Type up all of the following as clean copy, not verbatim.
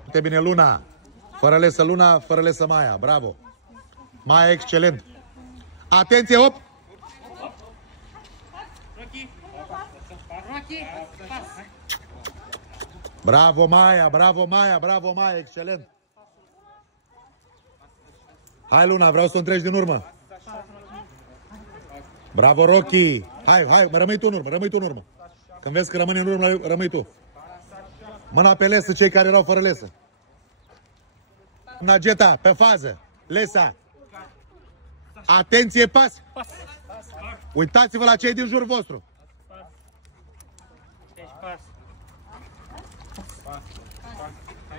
Foarte bine, Luna. Fără lesă Luna, fără lesă Maia. Bravo. Maia, excelent. Atenție, op! Bravo, Maia, bravo, Maia, bravo, Maia, excelent. Hai, Luna, vreau să o întreci din urmă. Bravo, Rocky. Hai, rămâi tu în urmă, rămâi tu în urmă. Când vezi că rămâne în urmă, rămâi tu. Mâna pe lesă, cei care erau fără lesă. Nageta, pe fază. Lesa. Atenție, pas. Uitați-vă la cei din jur vostru.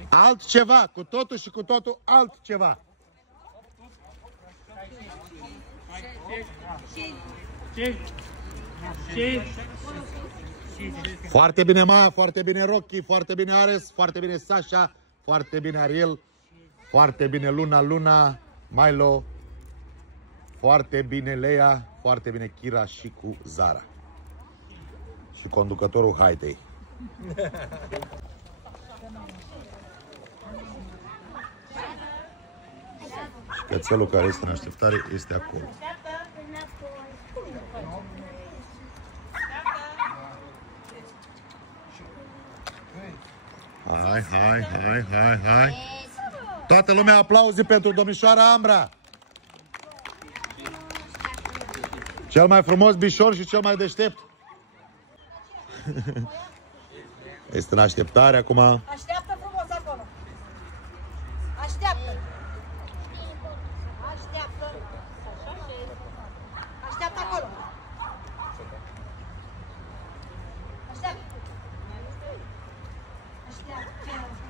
Altceva, cu totul și cu totul altceva. Foarte bine, Maia, foarte bine, Rocky, foarte bine, Ares, foarte bine, Sasha, foarte bine, Ariel, foarte bine, Luna, Milo, foarte bine, Leia, foarte bine, Kira și cu Zara. Și conducătorul Haidei. Și cățelul care este în așteptare este acolo. Hai. Toată lumea aplauze pentru domnișoara Ambra. Cel mai frumos bișor și cel mai deștept. Este în așteptare acum. Așteaptă frumos acolo. Așteaptă. Așteaptă acolo.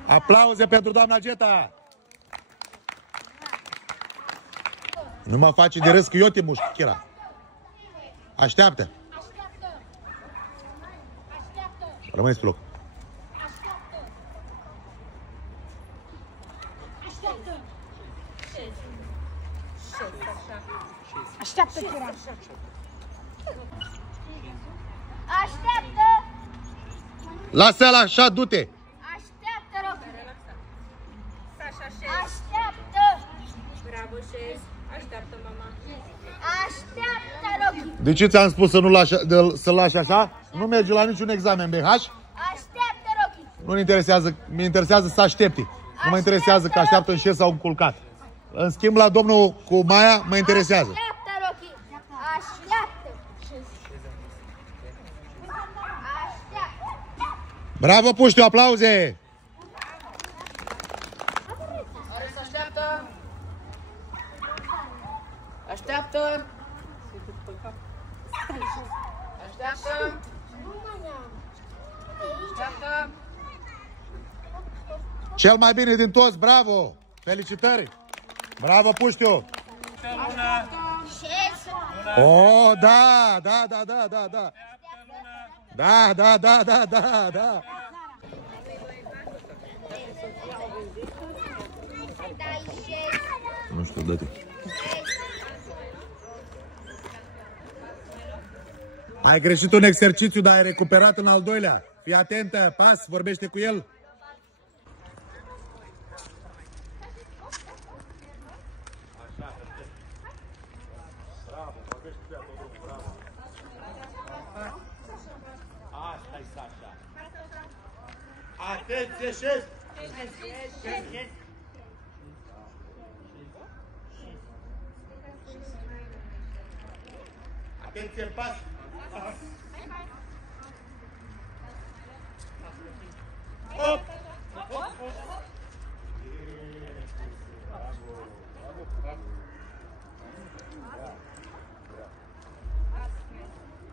Aplauze pentru doamna Geta. Nu mă face de râs că eu te mușc, Kira. Așteaptă. Rămâneți pe loc. Așteaptă, Kira. Așteaptă! Lasă-l așa, du-te! Așteaptă, Rocky! Așteaptă! Bravo, șez! Așteaptă, mama! Așteaptă, Rocky! De ce ți-am spus să-l lași așa? Nu merge la niciun examen BH. Așteaptă, Rocky! Nu-mi interesează, mi interesează să aștepte. Nu mă interesează că așteaptă în șes sau în culcat. În schimb, la domnul cu Maia, mă interesează. Așteaptă, Rocky! Așteaptă! Bravo, Puștiu, aplauze! Așteaptă! Așteaptă! Așteaptă! Așteaptă! Cel mai bine din toți, bravo! Felicitări! Bravo, Puștiu! Oh, da! Da! Nu știu, dă-te. Ai greșit un exercițiu, dar ai recuperat în al doilea. Fii atentă, pas, vorbește cu el. Asta-i Sasha. Atenție, șef! Atenție, pas! Hop!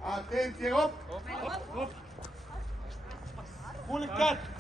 Atenție, hop! Full cut!